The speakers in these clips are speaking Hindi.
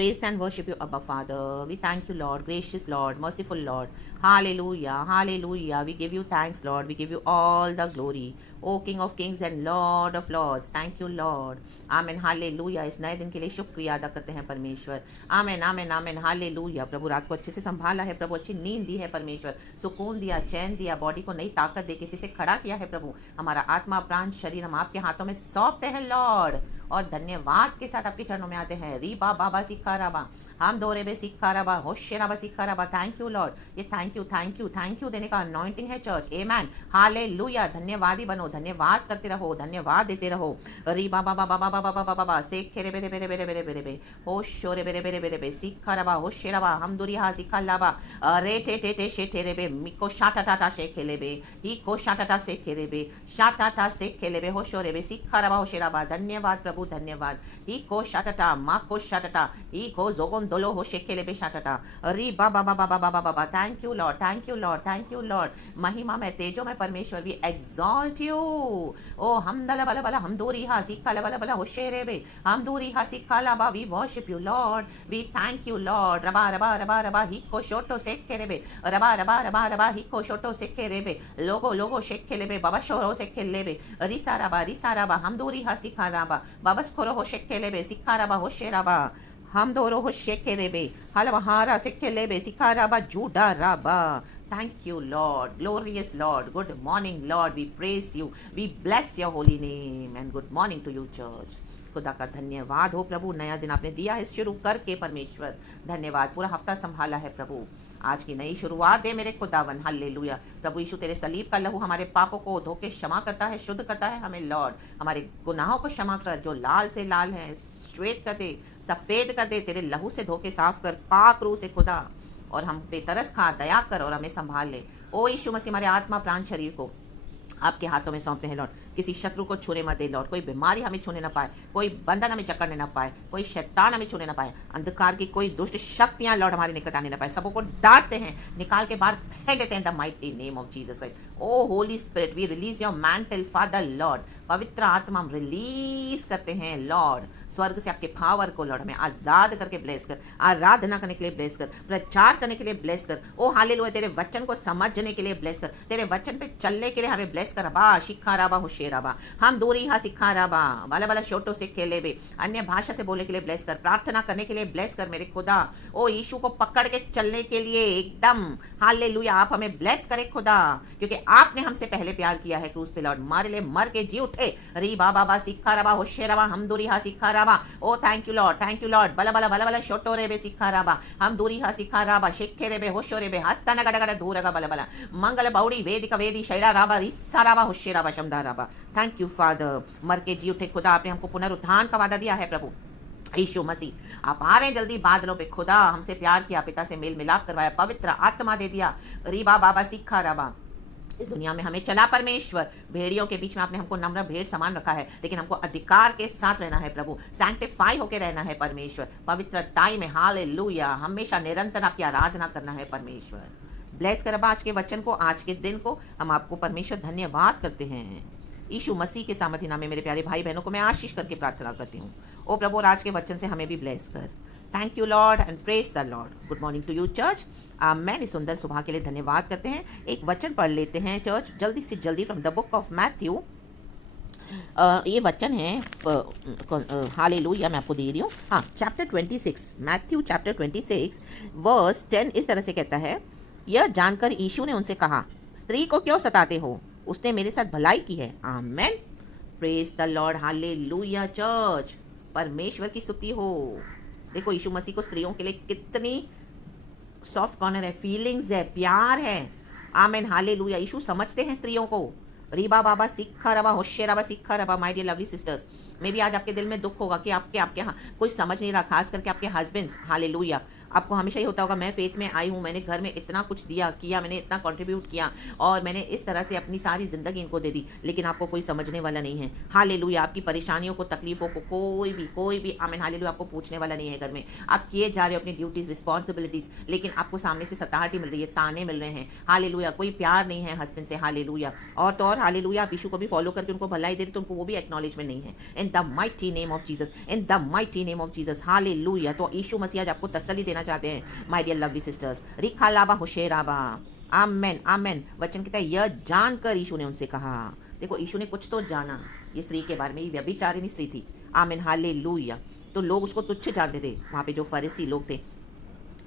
Praise and worship you, Abba Father. We thank you, Lord, gracious Lord, merciful Lord. Hallelujah, hallelujah. We give you thanks, Lord. We give you all the glory. O King of Kings and Lord of Lords. Thank you, Lord. Amen, hallelujah. इस नए दिन के लिए शुक्रिया अदा करते हैं परमेश्वर। आमेन, आमेन, आमेन, हालेलुया। प्रभु रात को अच्छे से संभाला है, प्रभु अच्छी नींद दी है परमेश्वर, सुकून दिया, चैन दिया, बॉडी को नई ताकत देके फिर से खड़ा किया है प्रभु। हमारा आत्मा, प्राण, शरीर हम आपके हाथों में सौंपते हैं लॉर्ड, और धन्यवाद के साथ आपके चरणों में आते हैं। रीबा बाबा सिक्का राबा, हम दोरे बे सिक्का राबा, होशेराबा सिक्का राबा। Thank you Lord. ये thank you, thank you, thank you देने का अनॉइंटिंग है चर्च। आमेन, हालेलुया। धन्यवादी बनो, धन्यवाद करते रहो, धन्यवाद देते रहो। रीबा बाबा बाबा बाबा बाबा बाबा सेखे रे बेरे बेरे बेरे बेरे बेरे बे, होशो रे बेरे बेरे बेरे बे सिक्का राबा, होशेराबा, हम दुरी हा सिक्का लाबा, रे टे टे टे शे टे रे बे, मिको शाटा टाटा शे खेले बे, ही को शाटा टा से खेले बे, शाटा टा से खेले बे, होशो रे बे सिक्का राबा, होशेराबा। धन्यवाद प्रभु, धन्यवाद। ही को शाटा मा को शाटा, ही को जोगन दोलो हो शेखेले बे शाटा। री बाबा बाबा बाबा बाबा बाबा। Thank you Lord, thank you Lord, thank you Lord. महिमा में, तेजो में परमेश्वर, वी एक्सॉल्ट यू। ओ हम दला बला बला, हम दूरी हा सिक्का ला बला बला, होशेरे बे, हम दूरी हा सिक्का ला बा। We worship you lord, we thank you lord. रबा रबा रबा रबा, ही को शोटो सेखे बे, रबा रबा रबा रबा, ही को शोटो सेखे बे, लोगो लोगो शेखे बे, बाबा शोरो सेखे बे, रिसा रबा, हम दूरी हा सिक्का राबा, बाबस खोरो हो शेखे बे, सिक्का रबा, होशेराबा, हम दोरो हो शेखे बे, हलवहारा सेखे बे, सिक्का रबा, JUDA rava. Thank you, Lord, glorious Lord. Good morning, Lord. We praise you. We bless your holy name. And good morning to you, church. खुदा का धन्यवाद हो प्रभु, नया दिन आपने दिया है शुरू करके परमेश्वर। धन्यवाद, पूरा हफ्ता संभाला है प्रभु। आज की नई शुरुआत दे मेरे खुदावन। हालेलुया। प्रभु यीशु, तेरे सलीब का लहू हमारे पापों को धो के क्षमा करता है, शुद्ध करता है हमें लॉर्ड। हमारे गुनाहों को क्षमा कर, जो लाल से लाल हैं, श्वेत कर दे, सफ़ेद कर दे, तेरे लहू से धो के साफ कर, पाक रूह से खुदा। और हम बेतरस खा, दया कर और हमें संभाल ले। ओ यीशु मसीह, हमारे आत्मा, प्राण, शरीर को आपके हाथों में सौंपते हैं लॉर्ड। किसी शत्रु को छूने मत दे लॉर्ड। कोई बीमारी हमें छूने ना पाए, कोई बंधन हमें जकड़ने ना पाए, कोई शैतान हमें छूने ना पाए, अंधकार की कोई दुष्ट शक्तियां लॉर्ड हमारे निकट आने ना पाए। सबों को डांटते हैं, निकाल के बाहर फेंक देते हैं the mighty name of Jesus Christ. O holy spirit, we release your mantle father lord. पवित्र आत्मा हम रिलीज करते हैं लॉर्ड। स्वर्ग से आपके पावर को लॉर्ड हमें आज़ाद करके ब्लेस कर, आराधना करने के लिए ब्लेस कर, प्रचार करने के लिए ब्लेस कर। ओ हालेलुया, तेरे वचन को समझने के लिए ब्लेस कर, तेरे वचन पे चलने के लिए हमें ब्लेस कर। बा शिखा राबा, होशेराबा, हम दूरी हा सिखा राबा, बाला बाला शोटो से खेले बे, अन्य भाषा से बोलने के लिए ब्लेस कर, प्रार्थना करने के लिए ब्लेस कर मेरे खुदा। ओ यीशु को पकड़ के चलने के लिए एकदम हालेलुया आप हमें ब्लेस करे खुदा, क्योंकि आपने हमसे पहले प्यार किया है क्रूस पे लॉर्ड, हमारे लिए मर के जी उठे। री बाबा बा सिखा राबा, होशेराबा, हम दूरी हा सिखा राबा। Oh thank you Lord, thank you Lord. बला बला बला बला शोटो रे बे सिखा राबा, हम दूरी हा सिखा राबा, शेखे रे बे, होशो रे बे, हस्ताना गड़ा गड़ा धूरगा बला बला, मंगल बाउड़ी वेदिका वेदी शैरा राबा, रिसा राबा, होशेराबा, शमदा राबा। थैंक यू फादर, मर के जी उठे खुदा, आपने हमको पुनरुत्थान का वादा दिया है प्रभु यीशु मसीह। आप आ रहे हैं जल्दी बादलों पे खुदा, हमसे प्यार किया, पिता से मेल मिलाप करवाया, पवित्र आत्मा दे दिया। रीबा बाबा सिखा राबा, इस दुनिया में हमें चला परमेश्वर, भेड़ियों के बीच में आपने हमको नम्र भेड़ समान रखा है, लेकिन हमको अधिकार के साथ रहना है प्रभु, सैंक्टिफाई होकर रहना है परमेश्वर, पवित्रताई में। हालेलुया, हमेशा निरंतर आपकी आराधना करना है परमेश्वर। ब्लेस कर आज के वचन को, आज के दिन को। हम आपको परमेश्वर धन्यवाद करते हैं। यीशु मसीह के सामर्थ्य नाम में मेरे प्यारे भाई बहनों को मैं आशीष करके प्रार्थना करती हूँ। ओ प्रभु, और आज के वचन से हमें भी ब्लेस कर। Thank you lord and praise the lord. Good morning to you church. मैंने सुंदर सुबह के लिए धन्यवाद करते हैं। एक वचन पढ़ लेते हैं चर्च, जल्दी से जल्दी, from the book of Matthew. ये वचन है, हालेलुया, मैं आपको दे रही हूँ। हाँ, चैप्टर 26, मैथ्यू चैप्टर 26 वर्स 10 इस तरह से कहता है, यह जानकर यीशु ने उनसे कहा, स्त्री को क्यों सताते हो, उसने मेरे साथ भलाई की है। Amen, praise the Lord, hallelujah church, परमेश्वर की स्तुति हो। देखो यीशु मसीह को स्त्रियों के लिए कितनी सॉफ्ट कॉर्नर है, फीलिंग्स है, प्यार है। आमेन, हालेलुया। यीशु समझते हैं स्त्रियों को। रीबा बाबा सिक्खा रबा, होशे रबा सिक्खा रबा। माय डियर लवली सिस्टर्स, मे भी आज आपके दिल में दुख होगा कि आपके यहाँ कोई समझ नहीं रहा, खास करके आपके हस्बैंड्स। हालेलुया, आपको हमेशा ही होता होगा, मैं फेथ में आई हूँ, मैंने घर में इतना कुछ दिया किया, मैंने इतना कंट्रीब्यूट किया और मैंने इस तरह से अपनी सारी ज़िंदगी इनको दे दी, लेकिन आपको कोई समझने वाला नहीं है। हालेलुया। आपकी परेशानियों को, तकलीफ़ों को कोई भी आमीन हालेलुया आपको पूछने वाला नहीं है। घर में आप किए जा रहे हो अपनी ड्यूटीज़, रिस्पॉन्सिबिलिटीज़, लेकिन आपको सामने से सताहट ही मिल रही है, ताने मिल रहे हैं। हालेलुया। कोई प्यार नहीं है हस्बैंड से। हालेलुया। और तो और हालेलुया, आप यीशु को भी फॉलो करके उनको भलाई दे रहे तो उनको वो भी एक्नॉलेजमेंट नहीं है। In the mighty name of Jesus, in the mighty name of Jesus. Hallelujah. तो यीशु मसीह आज आपको तसल्ली देना चाहते हैं माय डियर लवली सिस्टर्स। रिखा लाबा हुशेराबा। आमेन आमेन। वचन कहता है यह जानकर यीशु ने उनसे कहा, देखो यीशु ने कुछ तो जाना ये स्त्री के बारे में, ये व्यभिचारिणी स्त्री थी। आमेन हालेलुया। तो लोग उसको तुच्छ जानते थे, वहाँ पे जो फरीसी लोग थे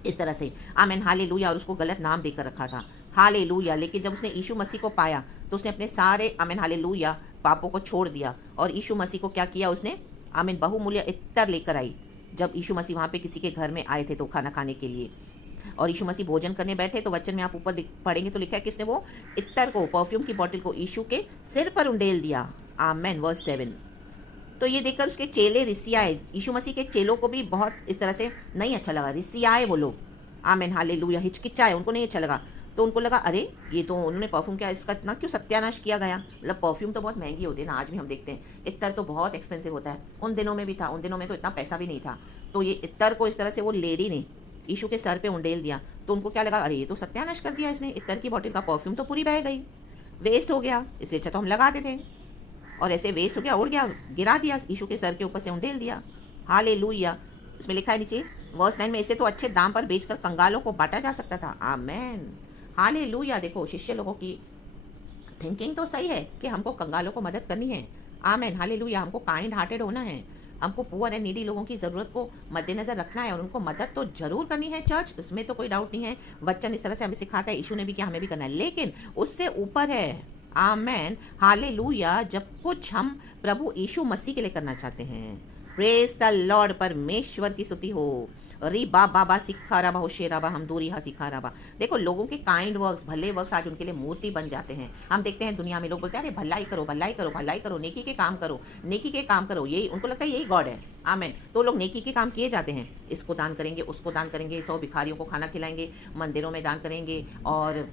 इस तरह से। Amen hallelujah. और उसको गलत नाम देकर रखा था। हालेलुया। लेकिन जब उसने यीशु मसीह को पाया तो उसने अपने सारे आमेन हालेलुया पापों को छोड़ दिया और यीशु मसीह को क्या किया उसने, आमीन, बहुमूल्य इत्तर लेकर आई। जब यीशु मसीह वहाँ पे किसी के घर में आए थे तो खाना खाने के लिए, और यीशु मसीह भोजन करने बैठे तो वचन में आप ऊपर पढ़ेंगे तो लिखा है कि उसने वो इत्तर को, परफ्यूम की बोतल को यीशु के सिर पर उंडेल दिया। आमेन। वर्स 7। तो ये देखकर उसके चेले रिसियाए। यीशु मसीह के चेलों को भी बहुत इस तरह से नहीं अच्छा लगा, रिसियाए वो लोग। Amen hallelujah. हिचकिचाए, उनको नहीं अच्छा लगा। तो उनको लगा अरे ये तो उन्होंने परफ्यूम क्या, इसका इतना क्यों सत्यानाश किया गया। मतलब परफ्यूम तो बहुत महंगी होती है ना, आज भी हम देखते हैं इत्तर तो बहुत एक्सपेंसिव होता है। उन दिनों में भी था, उन दिनों में तो इतना पैसा भी नहीं था। तो ये इत्तर को इस तरह से वो लेडी ने यीशु के सर पे उंडेल दिया। तो उनको क्या लगा, अरे ये तो सत्यानाश कर दिया इसने, इत्तर की बोतल का परफ्यूम तो पूरी बह गई, वेस्ट हो गया, इससे अच्छा तो हम लगा देते। और ऐसे वेस्ट हो गया, उड़ गया, गिरा दिया यीशु के सर के ऊपर से उंडेल दिया। हालेलुया। इसमें लिखा है नीचे वर्स 9 में, इसे तो अच्छे दाम पर बेचकर कंगालों को बांटा जा सकता था। Amen hallelujah. देखो शिष्य लोगों की थिंकिंग तो सही है कि हमको कंगालों को मदद करनी है। Amen hallelujah. हमको काइंड हार्टेड होना है, हमको पुअर एंड नीडी लोगों की ज़रूरत को मद्देनजर रखना है और उनको मदद तो जरूर करनी है चर्च, उसमें तो कोई डाउट नहीं है। वचन इस तरह से हमें सिखाता है, यीशु ने भी किया, हमें भी करना है। लेकिन उससे ऊपर है, आमेन हालेलुया, जब कुछ हम प्रभु यीशु मसीह के लिए करना चाहते हैं। Praise the Lord. परमेश्वर की स्तुति हो। री बा बाबा सिखा राबा होशेराबा हम दूरी हा सिखा राबा। देखो लोगों के काइंड वर्क्स, भले वर्क्स आज उनके लिए मूर्ति बन जाते हैं। हम देखते हैं दुनिया में लोग बोलते हैं अरे भलाई करो, भलाई करो, भलाई करो, नेकी के काम करो, नेकी के काम करो, यही उनको लगता है यही गॉड है। आमेन। तो लोग नेकी के काम किए जाते हैं, इसको दान करेंगे, उसको दान करेंगे, 100 भिखारियों को खाना खिलाएंगे, मंदिरों में दान करेंगे और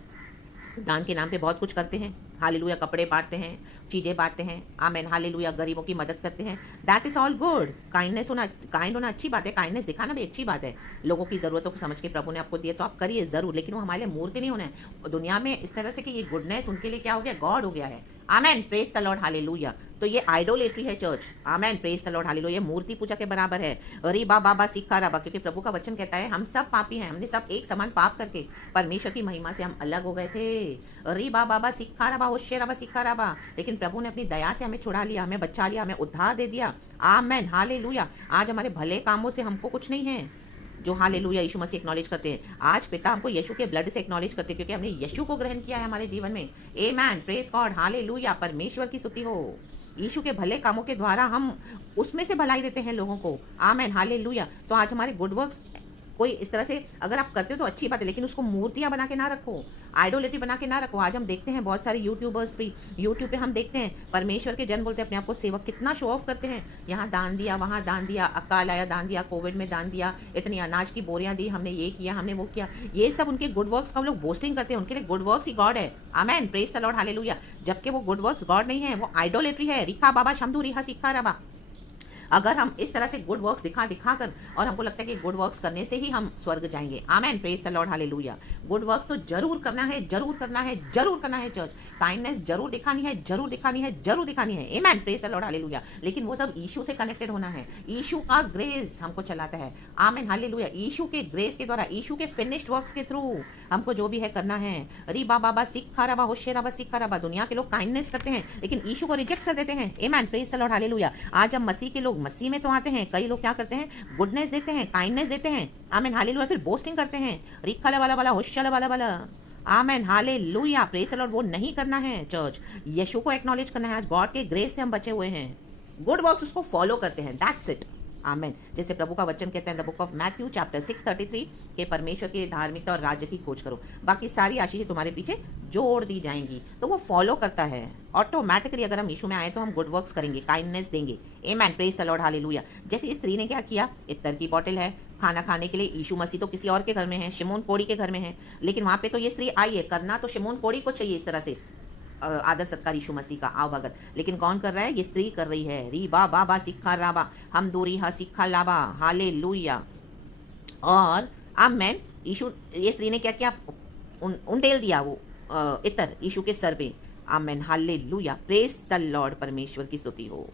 दान के नाम पे बहुत कुछ करते हैं। हालेलुया। कपड़े बांटते हैं, चीज़ें बांटते हैं। Amen hallelujah. गरीबों की मदद करते हैं। That is all good. Kind होना अच्छी बात है, काइंडनेस दिखाना भी अच्छी बात है। लोगों की ज़रूरतों को समझ के प्रभु ने आपको दिया तो आप करिए ज़रूर, लेकिन वो हमारे लिए मूर्ति नहीं होना है दुनिया में इस तरह से कि ये गुडनेस उनके लिए क्या हो गया, गॉड हो गया है। Amen. Praise the Lord hallelujah. तो ये आइडोलेट्री है church. Amen. Praise the Lord hallelujah. ये मूर्ति पूजा के बराबर है। अरे बाबा सिखा रबा, क्योंकि प्रभु का वचन कहता है हम सब पापी हैं, हमने सब एक समान पाप करके परमेश्वर की महिमा से हम अलग हो गए थे। अरे बाबा सिखा रबा होशे रबा सिखा रबा, लेकिन प्रभु ने अपनी दया से हमें छुड़ा लिया, हमें बचा लिया, हमें उद्धार दे दिया। Amen hallelujah. आज हमारे भले कामों से हमको कुछ नहीं है, जो हालेलुया यीशु मसीह एक्नॉलेज करते हैं। आज पिता हमको यीशु के ब्लड से एक्नॉलेज करते हैं, क्योंकि हमने यीशु को ग्रहण किया है हमारे जीवन में। आमेन। Praise God. हालेलुया। परमेश्वर की स्तुति हो। यीशु के भले कामों के द्वारा हम उसमें से भलाई देते हैं लोगों को। Amen hallelujah. तो आज हमारे गुड वर्क्स कोई इस तरह से अगर आप करते हो तो अच्छी बात है, लेकिन उसको मूर्तियां बना के ना रखो, आइडोलिटी बना के ना रखो। आज हम देखते हैं बहुत सारे यूट्यूबर्स भी, यूट्यूब पे हम देखते हैं परमेश्वर के जन बोलते हैं अपने आप को सेवक, कितना शो ऑफ करते हैं। यहाँ दान दिया, वहाँ दान दिया, अकाल आया दान दिया, कोविड में दान दिया, इतनी अनाज की बोरियां दी, हमने ये किया, हमने वो किया। ये सब उनके गुड वर्क्स का हम लोग बोस्टिंग करते हैं, उनके लिए गुड वर्क्स ही गॉड है। Amen. Praise the Lord hallelujah. जबकि वो गुड वर्क्स गॉड नहीं है, वो आइडोलेट्री है। रिखा बाबा शमधू रिहा सिखा रबा। अगर हम इस तरह से गुड वर्क्स दिखा कर और हमको लगता है कि गुड वर्क्स करने से ही हम स्वर्ग जाएंगे। Amen. Praise the Lord hallelujah. Good works तो जरूर करना है, जरूर करना है, जरूर करना है चर्च। काइंडनेस जरूर दिखानी है, जरूर दिखानी है, जरूर दिखानी है। Amen. Praise the Lord hallelujah. लेकिन वो सब यीशु से कनेक्टेड होना है। यीशु का ग्रेस हमको चलाता है। Amen hallelujah. यीशु के ग्रेस के द्वारा, यीशु के फिनिश्ड वर्क्स के थ्रू हमको जो भी है करना है। री बाबा सिखा रबा होशे रबा सिखा रबा। दुनिया के लोग काइंडनेस करते हैं लेकिन यीशु को रिजेक्ट कर देते हैं। Amen. Praise the Lord hallelujah. आज हम मसीह के लोग मसीह में तो आते हैं, कई लोग क्या करते हैं, गुडनेस देते हैं, काइंडनेस देते हैं। Amen hallelujah. फिर बोस्टिंग करते हैं, रिखा वाला वाला होशा वाला वाला। Amen hallelujah. Praise the Lord. वो नहीं करना है चर्च, यीशु को एक्नॉलेज करना है। आज गॉड के ग्रेस से हम बचे हुए हैं, गुड वर्क्स उसको फॉलो करते हैं, दैट्स इट। आमेन। जैसे प्रभु का वचन कहते हैं the book of Matthew chapter 6:33 के परमेश्वर की धार्मिकता और राज्य की खोज करो, बाकी सारी आशीषें तुम्हारे पीछे जोड़ दी जाएंगी। तो वो फॉलो करता है ऑटोमेटिकली। अगर हम यीशु में आए तो हम गुड वर्क्स करेंगे, काइंडनेस देंगे। Amen. Praise the Lord hallelujah. जैसे इस स्त्री ने क्या किया, इत्तर की बॉटल है, खाना खाने के लिए। यीशु मसीह तो किसी और के घर में है, शिमोन कोढ़ी के घर में है, लेकिन वहाँ पे तो ये स्त्री आई है। करना तो शिमोन कोढ़ी को चाहिए इस तरह से आदर सत्कार यीशु मसीह का आवभगत, लेकिन कौन कर रहा है? ये स्त्री कर रही है। री बा बाबा सिक्खा राबा हम दूरी हा सिक्खा लाबा, हालेलुया। और आमेन। यीशु, ये स्त्री ने क्या किया? उंडेल दिया वो इतर यीशु के सर पे। आमेन, हालेलुया, प्रेज द लॉर्ड, परमेश्वर की स्तुति हो।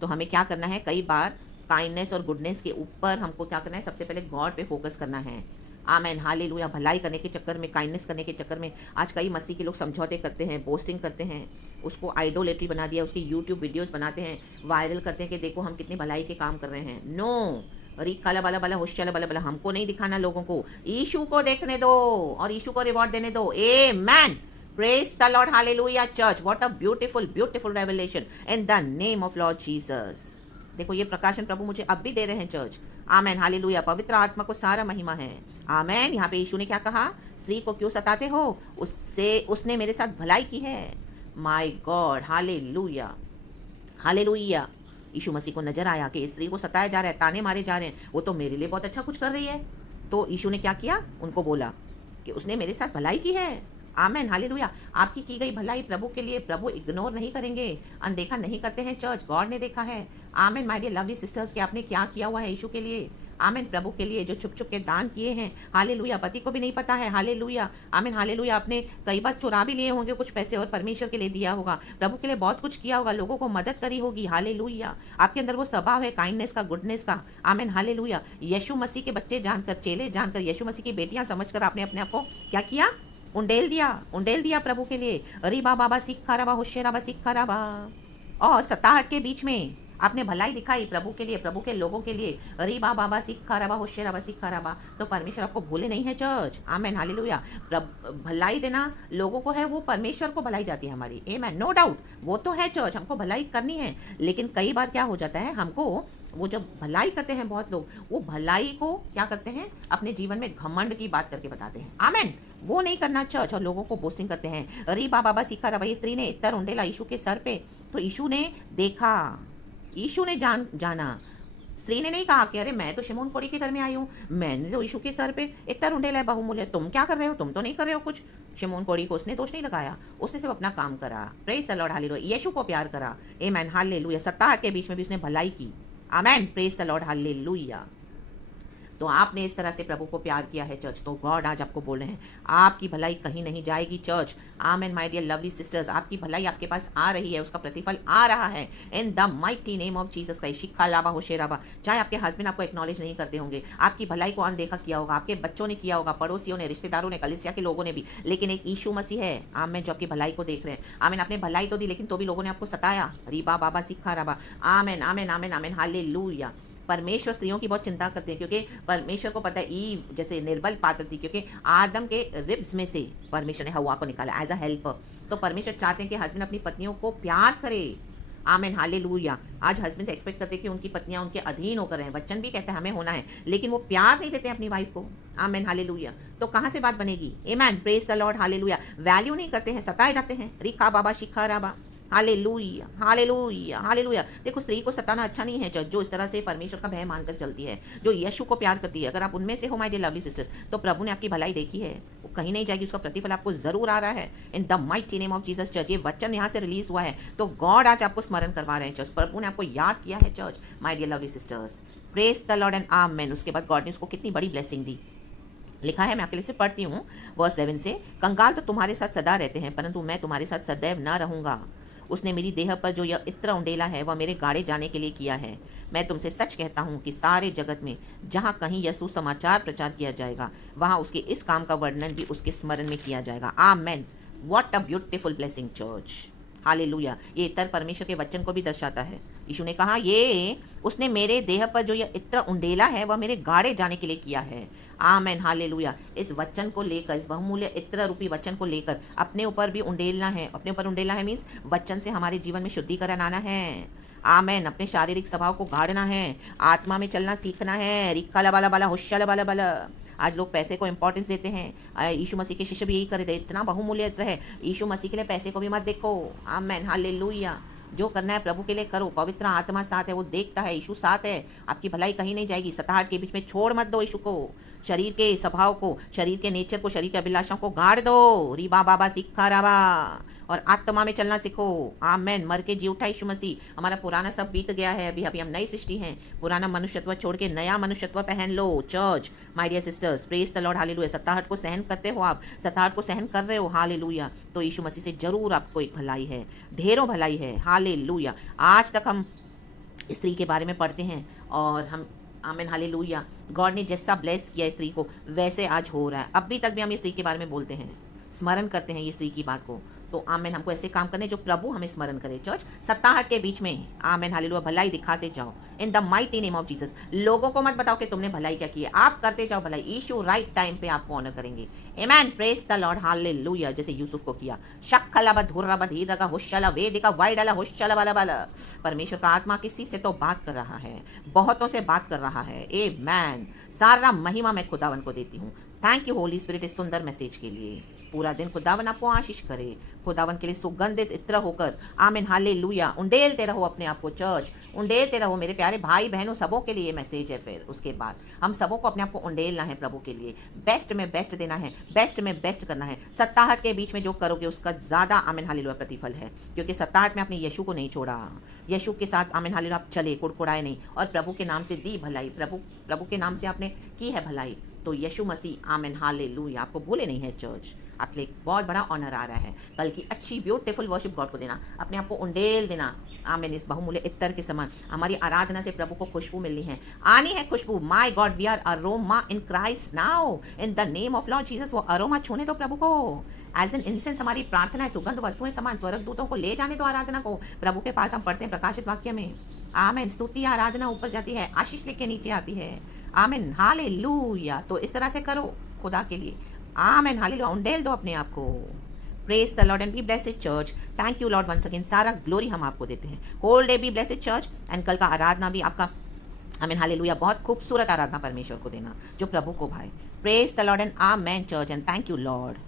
तो हमें क्या करना है? कई बार काइंडनेस और गुडनेस के ऊपर हमको क्या करना है? सबसे पहले गॉड पे फोकस करना है। आमेन, हालेलुया। भलाई करने के चक्कर में, काइंडनेस करने के चक्कर में आज कई मसीह के लोग समझौते करते हैं, बोस्टिंग करते हैं, उसको आइडोलेट्री बना दिया, उसकी यूट्यूब वीडियोस बनाते हैं, वायरल करते हैं कि देखो हम कितनी भलाई के काम कर रहे हैं। नो, अरे काला बाला बाला होशियाला बाला बाला हमको नहीं दिखाना लोगों को, यीशु को देखने दो और यीशु को रिवॉर्ड देने दो। Amen, praise the Lord, hallelujah church. What a beautiful beautiful revelation in the name of lord Jesus. देखो ये प्रकाशन प्रभु मुझे अब भी दे रहे हैं चर्च। आमेन, हालेलुया। पवित्र आत्मा को सारा महिमा है। आमेन। यहाँ पे यीशु ने क्या कहा? स्त्री को क्यों सताते हो? उसने मेरे साथ भलाई की है। My God, hallelujah hallelujah. Yeshu Masih को नजर आया कि स्त्री को सताया जा रहा है, ताने मारे जा रहे हैं, वो तो मेरे लिए बहुत अच्छा कुछ कर रही है। तो यीशु ने क्या किया? उनको बोला कि उसने मेरे साथ भलाई की है। आमेन, हालेलुया। आपकी की गई भलाई प्रभु के लिए प्रभु इग्नोर नहीं करेंगे, अनदेखा नहीं करते हैं चर्च। गॉड ने देखा है। आमेन, माय डियर लवली सिस्टर्स, कि आपने क्या किया हुआ है यीशु के लिए। आमेन, प्रभु के लिए जो छुप छुप के दान किए हैं। हालेलुया, पति को भी नहीं पता है। हालेलुया, आमेन, हालेलुया। आपने कई बार चुरा भी लिए होंगे कुछ पैसे और परमेश्वर के लिए दिया होगा, प्रभु के लिए बहुत कुछ किया होगा, लोगों को मदद करी होगी। हालेलुया, आपके अंदर वो स्वभाव है काइंडनेस का, गुडनेस का। आमेन, हालेलुया। यीशु मसीह के बच्चे जानकर, चेले जानकर, यीशु मसीह की बेटियां समझकर आपने अपने आप को क्या किया? उंडेल दिया प्रभु के लिए। अरे बाबा सिक्खा रबा होशियारा सिक्खा रबा। और सताहट के बीच में आपने भलाई दिखाई प्रभु के लिए, प्रभु के लोगों के लिए। अरे बाबा सिक्खा रबा होशियारा सिक्खा रबा। तो परमेश्वर आपको भूले नहीं है चर्च। आमेन, हालेलुया। भलाई देना लोगों को है, वो परमेश्वर को भलाई जाती है हमारी। आमेन, नो डाउट, वो तो है चर्च, हमको भलाई करनी है। लेकिन कई बार क्या हो जाता है, हमको वो जब भलाई करते हैं बहुत लोग, वो भलाई को क्या करते हैं? अपने जीवन में घमंड की बात करके बताते हैं। आमेन, वो नहीं करना चर्च। और लोगों को बोस्टिंग करते हैं। अरे बाबा सिक्खा रबा। स्त्री ने इतर उंडेला यीशु के सर पे, तो यीशु ने देखा, यीशु ने जाना। स्त्री ने नहीं कहा कि अरे मैं तो शिमोन कोढ़ी के घर में आई हूँ, मैंने तो यीशु के सर पे इतर उंडेला है, बहुमूल्य, तुम क्या कर रहे हो? तुम तो नहीं कर रहे हो कुछ। शिमोन कोढ़ी को उसने दोष नहीं लगाया, उसने सिर्फ अपना काम करा। Praise the Lord, hallelujah. Yeshu को प्यार करा। आमेन, हालेलुया। सताहट के बीच में भी उसने भलाई की। आमेन, प्रेज द लॉर्ड, हालेलुया। तो आपने इस तरह से प्रभु को प्यार किया है चर्च, तो गॉड आज आपको बोल रहे हैं आपकी भलाई कहीं नहीं जाएगी church. Amen, my dear lovely sisters, आपकी भलाई आपके पास आ रही है, उसका प्रतिफल आ रहा है in the mighty name of Jesus Christ. शिक्खा लावा होशेरावा। चाहे आपके हस्बैंड आपको एक्नॉलेज नहीं करते होंगे, आपकी भलाई को अनदेखा किया होगा, आपके बच्चों ने किया होगा, पड़ोसियों ने, रिश्तेदारों ने, कलीसिया के लोगों ने भी, लेकिन एक यीशु मसीह है आमेन जो आपकी भलाई को देख रहे हैं। आमेन, आपने भलाई तो दी, लेकिन तो भी लोगों ने आपको सताया। रीबा बाबा सिक्खा राबा। आमेन आमेन आमेन आमेन, हालेलुया। परमेश्वर स्त्रियों की बहुत चिंता करते हैं, क्योंकि परमेश्वर को पता है ईव जैसे निर्बल पात्र थी, क्योंकि आदम के रिब्स में से परमेश्वर ने हवा को निकाला एज अ हेल्पर। तो परमेश्वर चाहते हैं कि हस्बैंड अपनी पत्नियों को प्यार करे। आमेन, हालेलुया। आज हस्बैंड से एक्सपेक्ट करते हैं कि उनकी पत्नियां उनके अधीन होकर रहें, वचन भी कहते हैं हमें होना है, लेकिन वो प्यार नहीं देते अपनी वाइफ को। Amen, hallelujah. तो कहाँ से बात बनेगी? Amen, praise the Lord, hallelujah. Value नहीं करते हैं, सताए जाते हैं। रिखा बाबा शिखा राबा। Hallelujah hallelujah hallelujah. देखो, स्त्री को सताना अच्छा नहीं है चर्च, जो इस तरह से परमेश्वर का भय मानकर चलती है, जो यीशु को प्यार करती है। अगर आप उनमें से हो माय डियर लवली सिस्टर्स, तो प्रभु ने आपकी भलाई देखी है, वो कहीं नहीं जाएगी, उसका प्रतिफल आपको जरूर आ रहा है in the mighty name of Jesus church. ये वचन यहाँ से रिलीज हुआ है, तो गॉड आज आपको स्मरण करवा रहे हैं चर्च, प्रभु ने आपको याद किया है church, my dear lovely sisters. Praise the lord and amen. उसके बाद गॉड ने उसको कितनी बड़ी ब्लेसिंग दी। लिखा है, मैं आपके लिए से पढ़ती हूँ वर्स 11 से। कंगाल तो तुम्हारे साथ सदा रहते हैं, परंतु मैं तुम्हारे साथ सदैव न रहूँगा। उसने मेरी देह पर जो यह इत्र उंडेला है वह मेरे गाड़े जाने के लिए किया है। मैं तुमसे सच कहता हूँ कि सारे जगत में जहाँ कहीं यीशु समाचार प्रचार किया जाएगा, वहाँ उसके इस काम का वर्णन भी उसके स्मरण में किया जाएगा। Amen. What a beautiful blessing church. Hallelujah. ये इत्र परमेश्वर के वचन को भी दर्शाता है। यीशु ने कहा, ये उसने मेरे देह पर जो यह इत्र उंडेला है वह मेरे गाड़े जाने के लिए किया है। आमेन, हालेलुया। इस वचन को लेकर, इस बहुमूल्य इत्र रूपी वचन को लेकर अपने ऊपर भी उंडेलना है। अपने ऊपर उंडेलना है मीन्स वचन से हमारे जीवन में शुद्धिकरण आना है। आमेन। अपने शारीरिक स्वभाव को गाड़ना है, आत्मा में चलना सीखना है। रिक्का लबाला बाला होशाला बाला बाला। आज लोग पैसे को इंपॉर्टेंस देते हैं। यीशु मसीह के शिष्य भी यही कर रहे थे। इतना बहुमूल्य इत्र है, यीशु मसीह के लिए पैसे को भी मत देखो। आमेन, हालेलुया। जो करना है प्रभु के लिए करो। पवित्र आत्मा साथ है, वो देखता है, यीशु साथ है, आपकी भलाई कहीं नहीं जाएगी। सताहट के बीच में छोड़ मत दो यीशु को, शरीर के स्वभाव को, शरीर के नेचर को, शरीर के अभिलाषाओं को गाड़ दो। रीबा बाबा सिक्खा राबा, और आत्मा में चलना सीखो। आमेन। मर के जी उठा यीशु मसीह, हमारा पुराना सब बीत गया है, अभी अभी हम नई सृष्टि हैं। पुराना मनुष्यत्व छोड़ के नया मनुष्यत्व पहन लो। Church, my dear sisters, praise the Lord, hallelujah. सताहट को सहन करते हो आप, सताहट को सहन कर रहे हो, हालेलुया, तो यीशु मसीह से जरूर आपको एक भलाई है, ढेरों भलाई है, हालेलुया। आज तक हम स्त्री के बारे में पढ़ते हैं और हम, आमेन, हालेलुया, गॉड ने जैसा ब्लेस किया स्त्री को वैसे आज हो रहा है। अभी तक भी हम ये स्त्री के बारे में बोलते हैं, स्मरण करते हैं ये स्त्री की बात को। तो आमेन, हमको ऐसे काम करने जो प्रभु हमें स्मरण करे। चर्च, सत्ताहट के बीच में, आमेन, हालेलुया, भलाई दिखाते जाओ इन the mighty name of Jesus. लोगों को मत बताओ कि तुमने भलाई क्या की है, आप करते जाओ भलाई। यीशु राइट टाइम पे आपको ऑनर करेंगे। आमेन, प्रेज द लॉर्ड, हालेलुया। जैसे यूसुफ को किया, शक्खला धुर्रा बधीरगा हुशला वेदिका वाइडला हुशला वाला वाला। परमेश्वर का आत्मा किसी से तो बात कर रहा है, बहुतों से बात कर रहा है। आमेन। सारा महिमा मैं खुदावन को देती हूँ। थैंक यू होली स्पिरिट इस सुंदर मैसेज के लिए। पूरा दिन खुदावन आपको आशीष करे, खुदावन के लिए सुगंधित इत्र होकर, आमीन, हालेलुया, उंडेलते रहो अपने आप को। चर्च, उंडेलते रहो मेरे प्यारे भाई बहनों, सबों के लिए मैसेज है। फिर उसके बाद हम सबों को अपने आप को उंडेलना है प्रभु के लिए, बेस्ट में बेस्ट देना है, बेस्ट में बेस्ट करना है। सत्ताहट के बीच में जो करोगे उसका ज़्यादा, आमीन, हालेलुया, प्रतिफल है, क्योंकि सत्ताहट में आपने यीशु को नहीं छोड़ा, यीशु के साथ, आमीन, हालेलुया, आप चले, कुड़कुड़ाए नहीं, और प्रभु के नाम से दी भलाई, प्रभु के नाम से आपने की है भलाई। तो यीशु मसीह, आमीन, हालेलुया, आपको भूले नहीं है। चर्च, आपके लिए एक बहुत बड़ा ऑनर आ रहा है। कल की अच्छी ब्यूटीफुल वर्शिप गॉड को देना, अपने आप को उंडेल देना, आमीन, इस बहुमूल्य इत्तर के समान। हमारी आराधना से प्रभु को खुशबू मिलनी है, आनी है खुशबू। My God, we are aroma in Christ now, in the name of lord Jesus. वो अरोमा छूने दो प्रभु को, एज एन इंसेंस। हमारी प्रार्थना है, सुगंध वस्तुएं समान, स्वर्ग दूतों को ले जाने दो आराधना को प्रभु के पास। हम पढ़ते हैं प्रकाशित वाक्य में, आमीन, स्तुति आराधना ऊपर जाती है, आशीष लेके नीचे आती है। आमीन, हालेलुया। तो इस तरह से करो खुदा के लिए, आमीन, हालेलुया, उंडेल दो अपने आप को। Praise the lord and be blessed church. Thank you lord once again, सारा ग्लोरी हम आपको देते हैं। Whole day be blessed church, and कल का आराधना भी आपका, आमीन, हालेलुया, बहुत खूबसूरत आराधना परमेश्वर को देना जो प्रभु को भाए। Praise the lord and amen church, and thank you Lord.